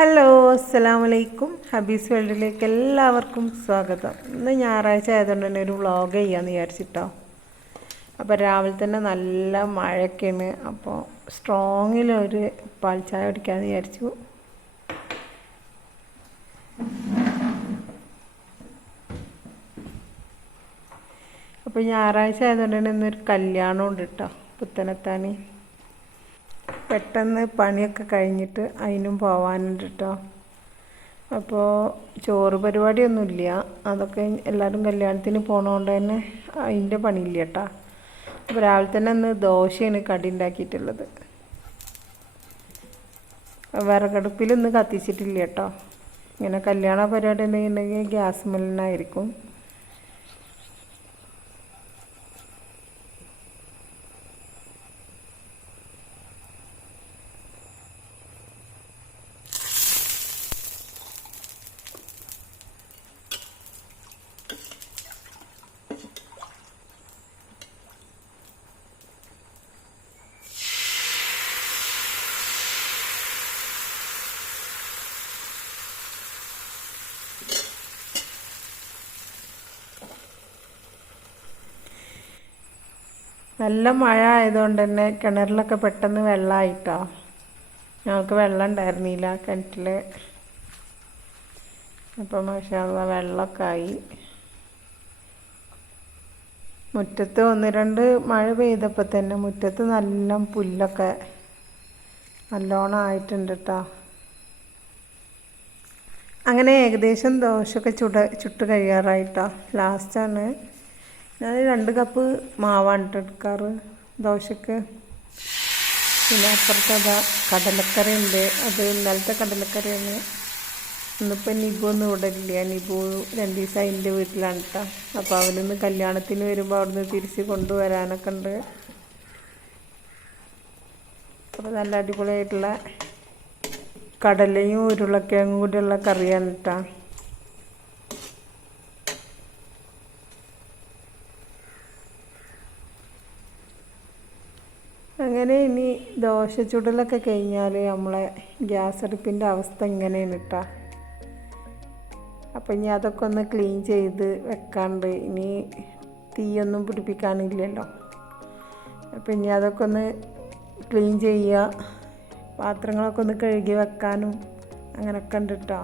Hello അസ്സാം വലൈക്കും ഹബീസ് വേൾഡിലേക്ക് എല്ലാവർക്കും സ്വാഗതം. ഇന്ന് ഞായറാഴ്ച ആയതുകൊണ്ട് തന്നെ ഒരു വ്ളോഗ് ചെയ്യാമെന്ന് വിചാരിച്ചിട്ടോ. അപ്പോൾ രാവിലെ തന്നെ നല്ല മഴയൊക്കെയാണ്. അപ്പോൾ സ്ട്രോങ്ങിലൊരു പാൽ ചായ കുടിക്കാമെന്ന് വിചാരിച്ചു. അപ്പോൾ ഞായറാഴ്ച ആയതുകൊണ്ട് തന്നെ ഇന്നൊരു കല്യാണം ഉണ്ട് കേട്ടോ പുത്തനത്താണി പെട്ടെന്ന് പണിയൊക്കെ കഴിഞ്ഞിട്ട് അതിനും പോവാനുണ്ട് കേട്ടോ അപ്പോൾ ചോറ് പരിപാടിയൊന്നുമില്ല. അതൊക്കെ എല്ലാവരും കല്യാണത്തിന് പോണതുകൊണ്ട് തന്നെ അതിന്റെ പണിയില്ല കേട്ടോ അപ്പോൾ രാവിലെ തന്നെ ഇന്ന് ദോശയാണ് കടി ഉണ്ടാക്കിയിട്ടുള്ളത്. വിറകടുപ്പിലൊന്നും കത്തിച്ചിട്ടില്ല കേട്ടോ ഇങ്ങനെ കല്യാണ പരിപാടി ഉണ്ടെങ്കിൽ ഗ്യാസ് മെല്ലനായിരിക്കും നല്ല മഴ ആയതുകൊണ്ട് തന്നെ കിണറിലൊക്കെ പെട്ടെന്ന് വെള്ളമായിട്ടോ ഞങ്ങൾക്ക് വെള്ളം ഉണ്ടായിരുന്നില്ല കിണറ്റിൽ അപ്പോൾ മഷാള്ള വെള്ളമൊക്കെ ആയി. മുറ്റത്ത് ഒന്ന് രണ്ട് മഴ പെയ്തപ്പോൾ തന്നെ മുറ്റത്ത് നല്ല പുല്ലൊക്കെ നല്ലോണം ആയിട്ടുണ്ട് കേട്ടോ അങ്ങനെ ഏകദേശം ദോശയൊക്കെ ചുട ചുട്ട് കഴിയാറായിട്ടോ. ലാസ്റ്റാണ് ഞാൻ രണ്ട് കപ്പ് മാവാണ് എടുക്കാറ്. ദോശക്ക്. പിന്നെ അപ്പുറത്ത് അതാ കടലക്കറി ഉണ്ട് അത് ഇന്നലത്തെ കടലക്കറിയാണ്. ഇന്നിപ്പോൾ നിബു ഒന്നും ഇവിടെ ഇല്ല. നിബു രണ്ട് ദിവസം അതിന്റെ വീട്ടിലാണ് കേട്ടോ അപ്പോൾ അവനൊന്ന് കല്യാണത്തിന് വരുമ്പോൾ അവിടുന്ന് തിരിച്ച് കൊണ്ടുവരാനൊക്കെ ഉണ്ട്. അപ്പോൾ നല്ല അടിപൊളിയായിട്ടുള്ള കടലയും ഉരുളക്കിഴങ്ങും കൂടിയുള്ള കറിയാണ് കേട്ടോ അങ്ങനെ ഇനി ദോശ ചുടലൊക്കെ കഴിഞ്ഞാൽ നമ്മളെ ഗ്യാസ് അടുപ്പിന്റെ അവസ്ഥ ഇങ്ങനെയാണ് കേട്ടോ അപ്പം ഇനി അതൊക്കെ ഒന്ന് ക്ലീൻ ചെയ്ത് വെക്കാണ്ട് ഇനി തീയൊന്നും പിടിപ്പിക്കാനില്ലല്ലോ. അപ്പം ഇനി അതൊക്കെ ഒന്ന് ക്ലീൻ ചെയ്യുക. പാത്രങ്ങളൊക്കെ ഒന്ന് കഴുകി വെക്കാനും അങ്ങനെയൊക്കെ ഉണ്ട് കേട്ടോ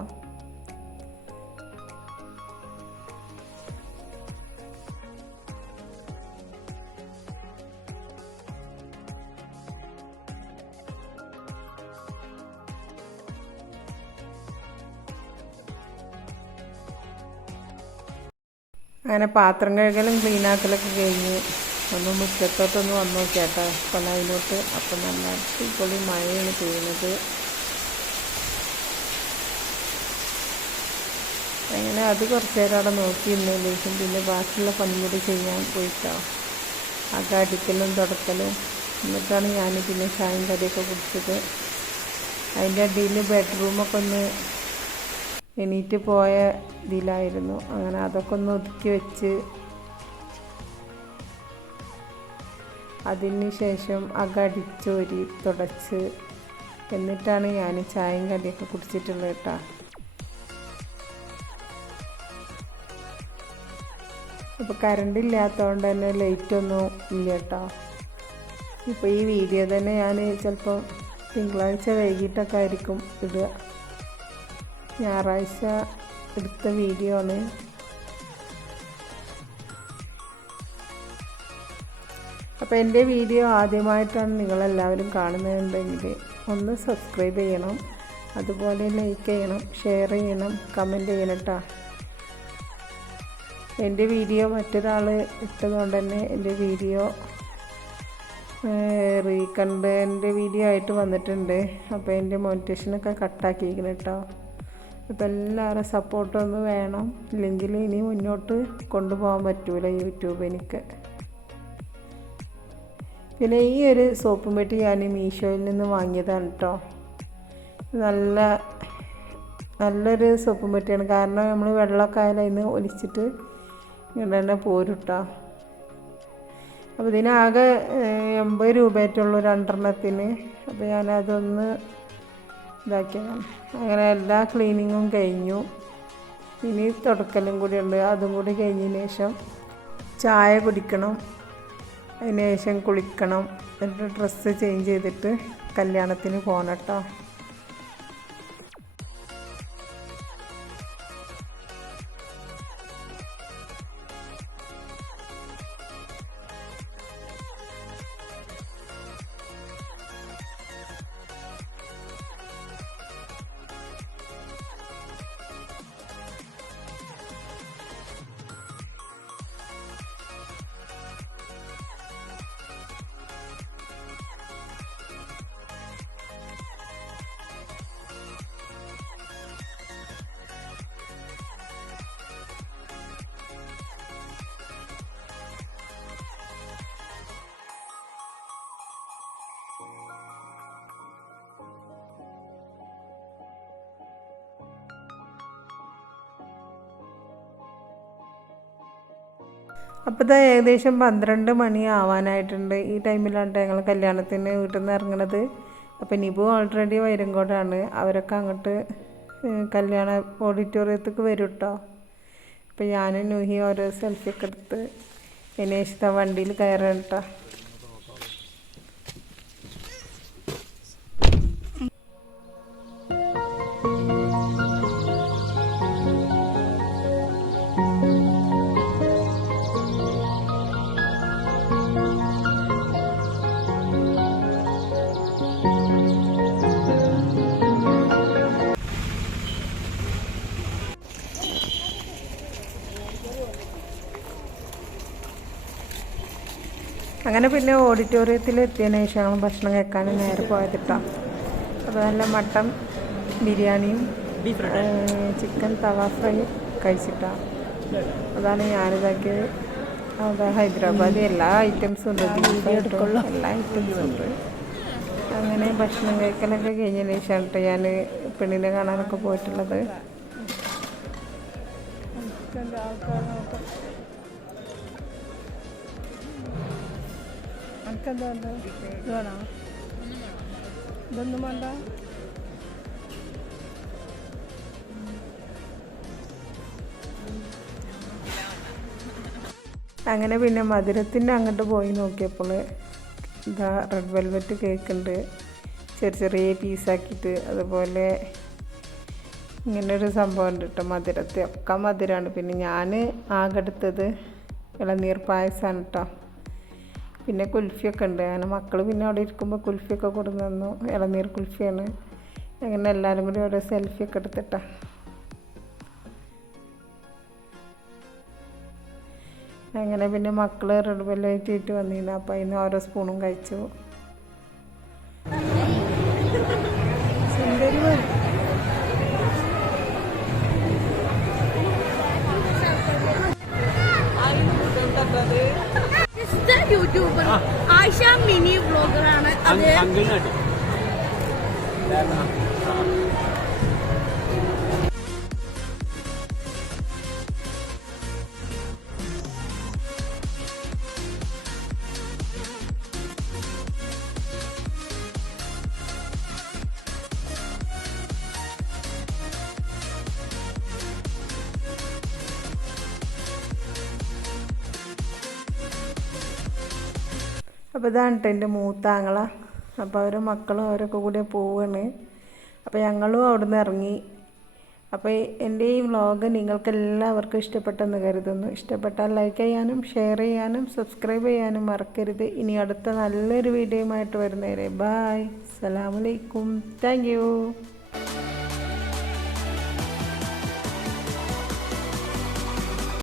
അങ്ങനെ പാത്രം കഴുകലും ക്ലീനാക്കലൊക്കെ കഴിഞ്ഞ് ഒന്ന് മുറ്റത്തോട്ടൊന്ന് വന്ന് നോക്കിയാട്ടോ അതിനോട്ട് അപ്പം നല്ല അടിപൊളി മഴയാണ് പെയ്യുന്നത്. അങ്ങനെ അത് കുറച്ച് നേരം അവിടെ നോക്കി ലേശം പിന്നെ ബാക്കിയുള്ള പണി കൂടി ചെയ്യാൻ പോയിട്ടോ. അക അടിക്കലും തുടക്കലും. എന്നിട്ടാണ് ഞാൻ പിന്നെ ചായയും കറിയൊക്കെ കുടിച്ചത്. അതിന്റെ അടിയിൽ ബെഡ്റൂമൊക്കെ ഒന്ന് എണീറ്റ് പോയ ഇതിലായിരുന്നു. അങ്ങനെ അതൊക്കെ ഒന്ന് ഒതുക്കി വെച്ച് അതിന് ശേഷം അകടിച്ചോരി തുടച്ച് എന്നിട്ടാണ് ഞാൻ ചായയും കടിയൊക്കെ കുടിച്ചിട്ടുള്ളത് കേട്ടോ. ഇപ്പോൾ കറണ്ട് ഇല്ലാത്തതുകൊണ്ട് തന്നെ ലൈറ്റൊന്നും ഇല്ല കേട്ടോ. ഇപ്പോൾ ഈ വീഡിയോ തന്നെ ഞാൻ ചിലപ്പോൾ തിങ്കളാഴ്ച വൈകിട്ടൊക്കെ ആയിരിക്കും ഇടുക. ഞായറാഴ്ച എടുത്ത വീഡിയോ ആണ്. അപ്പോൾ എന്റെ വീഡിയോ ആദ്യമായിട്ടാണ് നിങ്ങളെല്ലാവരും കാണുന്നതെങ്കിൽ ഒന്ന് സബ്സ്ക്രൈബ് ചെയ്യണം. അതുപോലെ ലൈക്ക് ചെയ്യണം ഷെയർ ചെയ്യണം കമന്റ് ചെയ്യണം കേട്ടോ എന്റെ വീഡിയോ മറ്റൊരാൾ ഇട്ടതുകൊണ്ട് തന്നെ എന്റെ വീഡിയോ റീകണ്ട് എന്റെ വീഡിയോ ആയിട്ട് വന്നിട്ടുണ്ട്. അപ്പോൾ എന്റെ മോണിറ്റേഷനൊക്കെ കട്ടാക്കിയിരിക്കണം കേട്ടോ അപ്പോൾ എല്ലാവരും സപ്പോർട്ടൊന്ന് വേണം. ഇല്ലെങ്കിൽ ഇനി മുന്നോട്ട് കൊണ്ടുപോകാൻ പറ്റൂല യൂട്യൂബ് എനിക്ക്. പിന്നെ ഈ ഒരു സോപ്പ് പെട്ടി ഞാൻ മീഷോയിൽ നിന്ന് വാങ്ങിയതാണ് കേട്ടോ നല്ല നല്ലൊരു സോപ്പ് പെട്ടിയാണ് കാരണം നമ്മൾ വെള്ളമൊക്കെ ആയാലും അതിന് ഒലിച്ചിട്ട് ഇങ്ങനെ തന്നെ പോരുട്ടോ അപ്പോൾ ഇതിനാകെ എൺപത് രൂപയായിട്ടുള്ളൂ രണ്ടെണ്ണത്തിന്. അപ്പോൾ ഞാനതൊന്ന് ഇതാക്കിയതാണ്. അങ്ങനെ എല്ലാ ക്ലീനിങ്ങും കഴിഞ്ഞു. ഇനി തുടക്കലും കൂടി ഉണ്ട് അതും കൂടി കഴിഞ്ഞതിന് ശേഷം ചായ കുടിക്കണം. അതിന് ശേഷം കുളിക്കണം. എന്നിട്ട് ഡ്രസ്സ് ചേഞ്ച് ചെയ്തിട്ട് കല്യാണത്തിന് പോകണം കേട്ടോ. അപ്പോൾ ഇതാ ഏകദേശം പന്ത്രണ്ട് മണി ആവാനായിട്ടുണ്ട് ഈ ടൈമിലാണ് ഞങ്ങൾ കല്യാണത്തിന് വീട്ടിൽ നിന്ന് ഇറങ്ങണത് അപ്പോൾ നിബു ഓൾറെഡി വൈരങ്കോടാണ്. അവരൊക്കെ അങ്ങോട്ട് കല്യാണ ഓഡിറ്റോറിയത്തേക്ക് വരും കേട്ടോ അപ്പോൾ ഞാനും നൂഹി ഓരോ സെൽഫി ഒക്കെ എടുത്ത് വിനേഷിത വണ്ടിയിൽ കയറണം കേട്ടോ അങ്ങനെ പിന്നെ ഓഡിറ്റോറിയത്തിൽ എത്തിയതിന് ശേഷം ഞങ്ങൾ ഭക്ഷണം കഴിക്കാൻ നേരെ പോയതിട്ടാ. അപ്പോൾ നല്ല മട്ടൻ ബിരിയാണിയും ചിക്കൻ തവ ഫ്രൈ കഴിച്ചിട്ടാണ് അതാണ് ഞാനിതാക്കിയത്. അത് ഹൈദരാബാദ് എല്ലാ ഐറ്റംസും ഉണ്ട്. ബീഫ് എല്ലാ ഐറ്റംസും ഉണ്ട്. അങ്ങനെ ഭക്ഷണം കഴിക്കലൊക്കെ കഴിഞ്ഞതിന് ശേഷമാണ് കേട്ടോ ഞാൻ പെണ്ണിനെ കാണാനൊക്കെ പോയിട്ടുള്ളത്. അങ്ങനെ പിന്നെ മധുരത്തിന്റെ അങ്ങോട്ട് പോയി നോക്കിയപ്പോൾ ഇതാ റെഡ് വെൽവെറ്റ് കേക്ക് ഉണ്ട്. ചെറിയ ചെറിയ പീസാക്കിയിട്ട് അതുപോലെ ഇങ്ങനൊരു സംഭവം ഉണ്ട് കേട്ടോ മധുരത്തെ. ഒക്കെ മധുരമാണ് പിന്നെ ഞാൻ ആകെടുത്തത് ഇളനീർ പായസമാണ് കേട്ടോ പിന്നെ കുൽഫിയൊക്കെ ഉണ്ട്. അങ്ങനെ മക്കൾ പിന്നെ അവിടെ ഇരിക്കുമ്പോൾ കുൽഫിയൊക്കെ കൊടുന്ന് തന്നു. ഇളനീർ കുൽഫിയാണ്. അങ്ങനെ എല്ലാവരും കൂടി ഓരോ സെൽഫിയൊക്കെ എടുത്തിട്ട. അങ്ങനെ പിന്നെ മക്കൾ റെഡ് വെല്ലൈറ്റ് ഇട്ട് വന്നിരുന്നു. അപ്പം അതിന് ഓരോ സ്പൂണും കഴിച്ചു. വരും യൂട്യൂബർ ആയിഷ മിനി വ്ളോഗറാണ്. അത് അപ്പോൾ ഇതാണ് കേട്ടോ എന്റെ മൂത്താങ്ങള. അപ്പോൾ അവരെ മക്കളും അവരൊക്കെ കൂടെ പോവുകയാണ് അപ്പോൾ ഞങ്ങളും അവിടുന്ന് ഇറങ്ങി. അപ്പോൾ എന്റെ ഈ വ്ളോഗ് നിങ്ങൾക്ക് എല്ലാവർക്കും ഇഷ്ടപ്പെട്ടെന്ന് കരുതുന്നു. ഇഷ്ടപ്പെട്ടാൽ ലൈക്ക് ചെയ്യാനും ഷെയർ ചെയ്യാനും സബ്സ്ക്രൈബ് ചെയ്യാനും മറക്കരുത്. ഇനി അടുത്ത നല്ലൊരു വീഡിയോയുമായിട്ട് വരുന്നവരെ. ബായ് അസ്സലാമലൈക്കും താങ്ക് യു